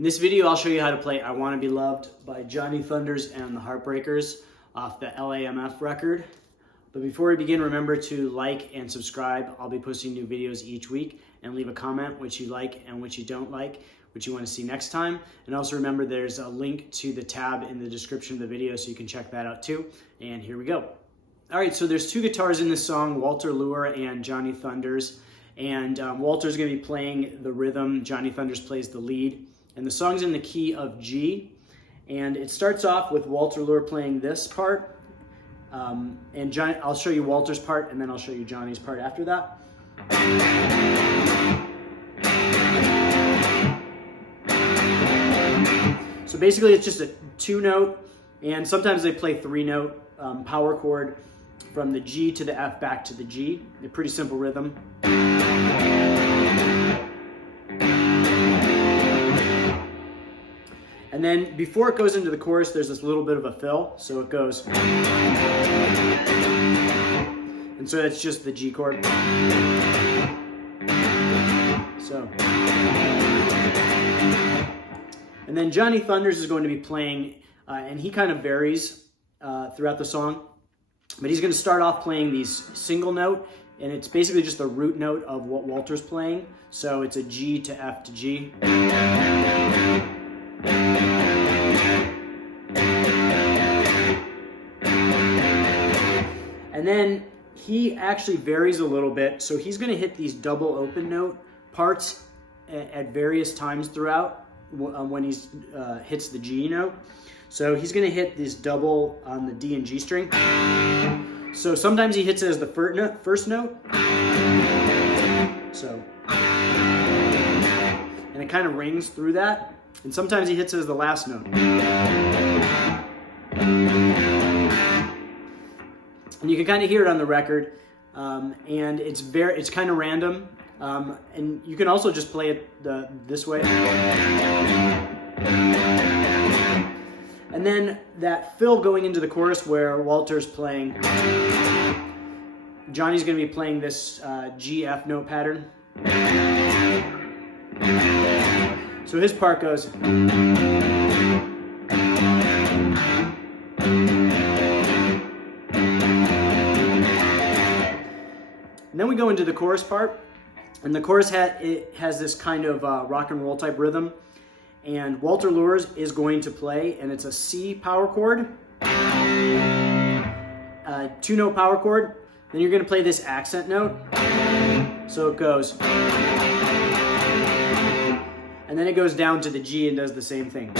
In this video, I'll show you how to play I Wanna Be Loved by Johnny Thunders and the Heartbreakers off the L.A.M.F record. But before we begin, remember to like and subscribe. I'll be posting new videos each week, and leave a comment which you like and which you don't like, which you want to see next time. And also remember there's a link to the tab in the description of the video so you can check that out too. And here we go. All right, so there's two guitars in this song, Walter Lure and Johnny Thunders. And Walter's gonna be playing the rhythm, Johnny Thunders plays the lead. And the song's in the key of G. And it starts off with Walter Lure playing this part. And Johnny, I'll show you Walter's part, and then I'll show you Johnny's part after that. So basically it's just a 2-note, and sometimes they play 3-note power chord from the G to the F back to the G. A pretty simple rhythm. And then before it goes into the chorus, there's this little bit of a fill. So it goes. And so it's just the G chord. So. And then Johnny Thunders is going to be playing, and he kind of varies throughout the song. But he's going to start off playing these single note, and it's basically just the root note of what Walter's playing. So it's a G to F to G. And then he actually varies a little bit. So he's going to hit these double open note parts at various times throughout when he hits the G note. So he's going to hit this double on the D and G string. So sometimes he hits it as the first note. So, and it kind of rings through that. And sometimes he hits it as the last note. And you can kind of hear it on the record. And it's kind of random. And you can also just play it this way. And then that fill going into the chorus where Walter's playing, Johnny's going to be playing this G, F note pattern. So his part goes. And then we go into the chorus part. And the chorus has this kind of rock and roll type rhythm. And Walter Lure is going to play, and it's a C power chord, 2-note power chord. Then you're going to play this accent note. So it goes. And then it goes down to the G and does the same thing.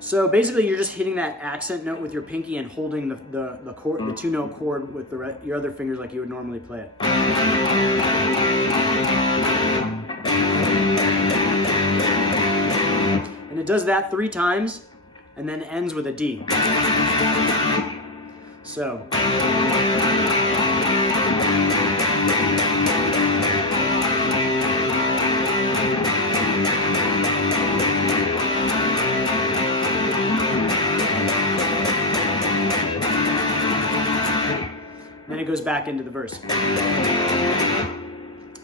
So basically, you're just hitting that accent note with your pinky and holding the 2-note chord with your other fingers like you would normally play it. And it does that 3 times, and then ends with a D. So. Then it goes back into the verse.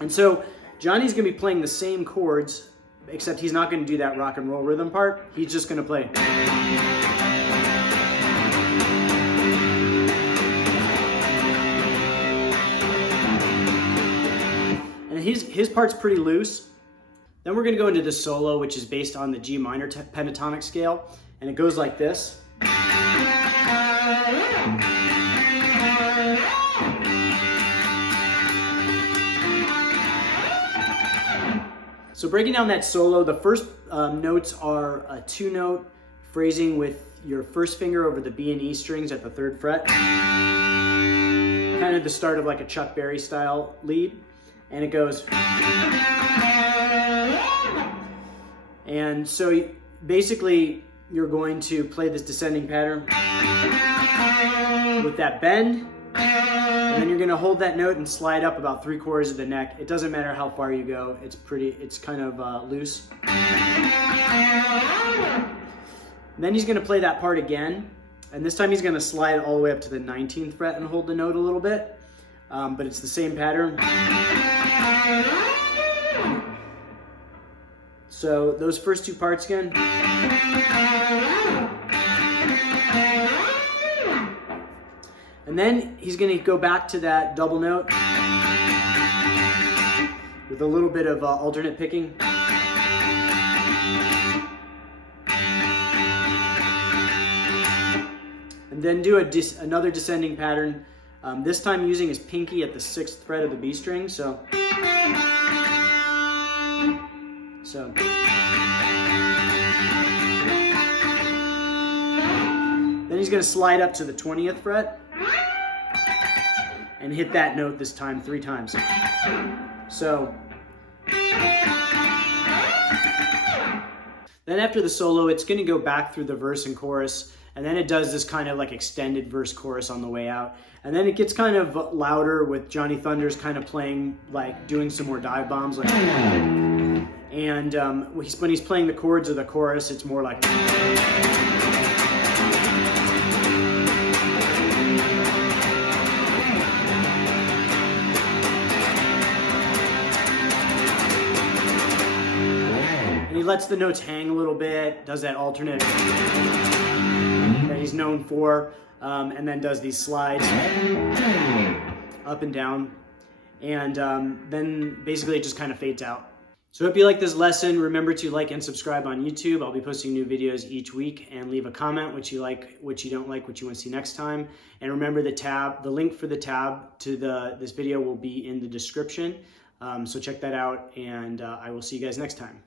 And so Johnny's going to be playing the same chords, except he's not going to do that rock and roll rhythm part. He's just going to play. And his part's pretty loose. Then we're going to go into the solo, which is based on the G minor pentatonic scale. And it goes like this. So breaking down that solo, the first notes are a 2-note phrasing with your first finger over the B and E strings at the 3rd fret. Kind of the start of like a Chuck Berry style lead. And it goes. And so basically you're going to play this descending pattern with that bend. And then you're going to hold that note and slide up about 3/4 of the neck. It doesn't matter how far you go. It's kind of loose. And then he's going to play that part again. And this time he's going to slide all the way up to the 19th fret and hold the note a little bit. but it's the same pattern. So those first two parts again. And then he's going to go back to that double note with a little bit of alternate picking. And then do another descending pattern, this time using his pinky at the 6th fret of the B string. So then he's going to slide up to the 20th fret and hit that note this time 3 times. So then after the solo, it's going to go back through the verse and chorus, and then it does this kind of like extended verse chorus on the way out. And then it gets kind of louder with Johnny Thunders kind of playing, like doing some more dive bombs. Like, and when he's playing the chords of the chorus, it's more like... And he lets the notes hang a little bit, does that alternate that he's known for, and then does these slides up and down, and then basically it just kind of fades out. So I hope you like this lesson. Remember to like and subscribe on YouTube. I'll be posting new videos each week, and leave a comment what you like, what you don't like, what you want to see next time. And remember the link for the tab to this video will be in the description. So check that out, and I will see you guys next time.